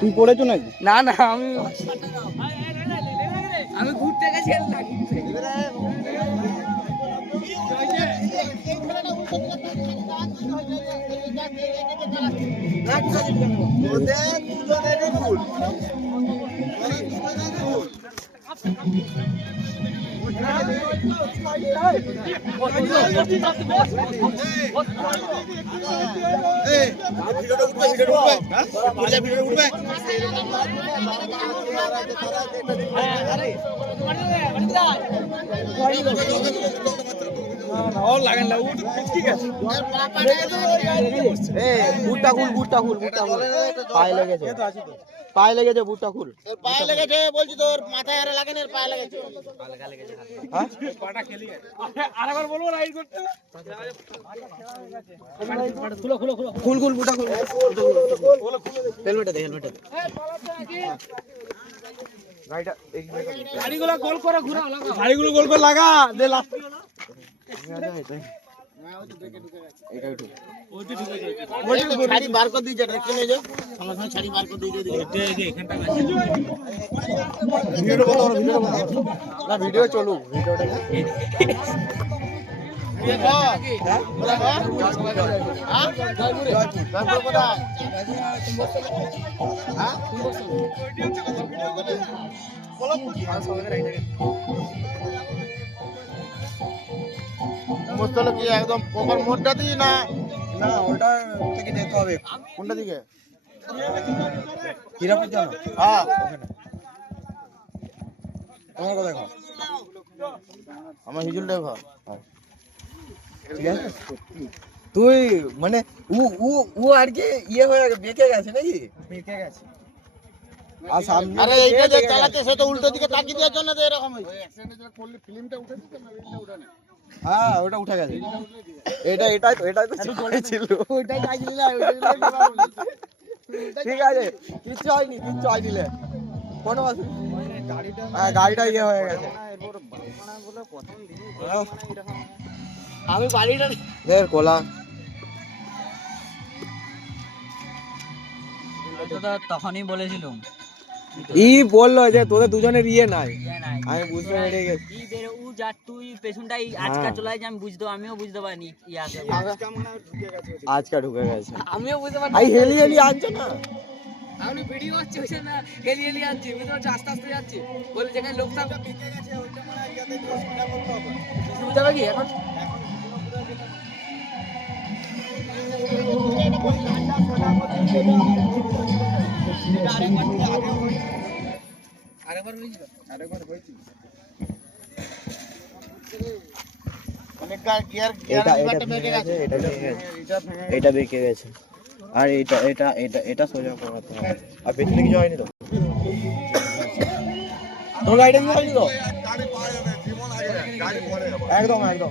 তুই পড়েছো নাকি? না না, আমি ঘুরতে গেছি। পায়ে লেগেছে, বুটটা খুল। পায়ে লেগেছে বলছি, তোর মাথায় আর লাগেনি, পায়ে লেগেছে। আরেকবার বলবো রাইড করতে। খুল বুটটা খুল। হেলমেটটা দে, হেলমেটটা দে। গাড়িগুলো গোল করে ঘুরা লাগা, গাড়িগুলো গোল করে লাগা দে। লাস্ট ছাড়ি বার করে দিয়েছে, দেখে নিয়ে যাও। সঙ্গে সঙ্গে ছাড়ি বার করে দিয়েছে। ভিডিও চলুক, ভিডিওটা কি একদম প্রপার মোড়টা দিয়ে না? না, ওটা থেকে যেতে হবে। কোনটা দিকে? হিরাপুর জানো? হ্যাঁ, তোমার কথা দেখো। আমার হিজুল ড্রাইভার। ঠিক আছে, তুই মানে ও আর কি ইয়ে হয়ে বেঁকে গেছে নাকি? বেঁকে গেছে। আর সামনে আরে এইটা যে চালাচ্ছে সে তো উল্টো দিকে তাকিয়ে দেওয়ার জন্য তো এরকম হয়েছে। হ্যাঁ, ওটা উঠে গেছে। এটাই তো ছিল। ওইটাই চাইছিল। ঠিক আছে, কিচ্ছু হয়নি রে। কোনো গাড়িটা ইয়ে হয়ে গেছে। আমি বাড়িটা কোলা তখনই বলেছিলাম, বললো যে তোদের দুজনের ইয়ে নাই। আমি বুঝতে পেরে গেছি। তুই পেছনটাই আজকা চলে যায়, আমি আমিও বুঝতে পারিনি। আজকা ঢুকে গেছে। আমিও বুঝতে পারি। হেলি আনছো না? আমি ভিডিও হচ্ছে ওই না, হেলি আনছি, বুঝতে পারছি, আস্তে আস্তে যাচ্ছি বলে যেখানে লোকটা বেঁকে গেছে ওইটা মানে ইয়াতে সুবিধা করতে হবে। সুবিধা হবে কি এখন? এটা বেঁকে গেছে। আর এটা সোজা করাতে হবে। আর পেছনে কিছু হয়নি তো? তোর গাড়িটা কি হয়নি তো? একদম গাড়ি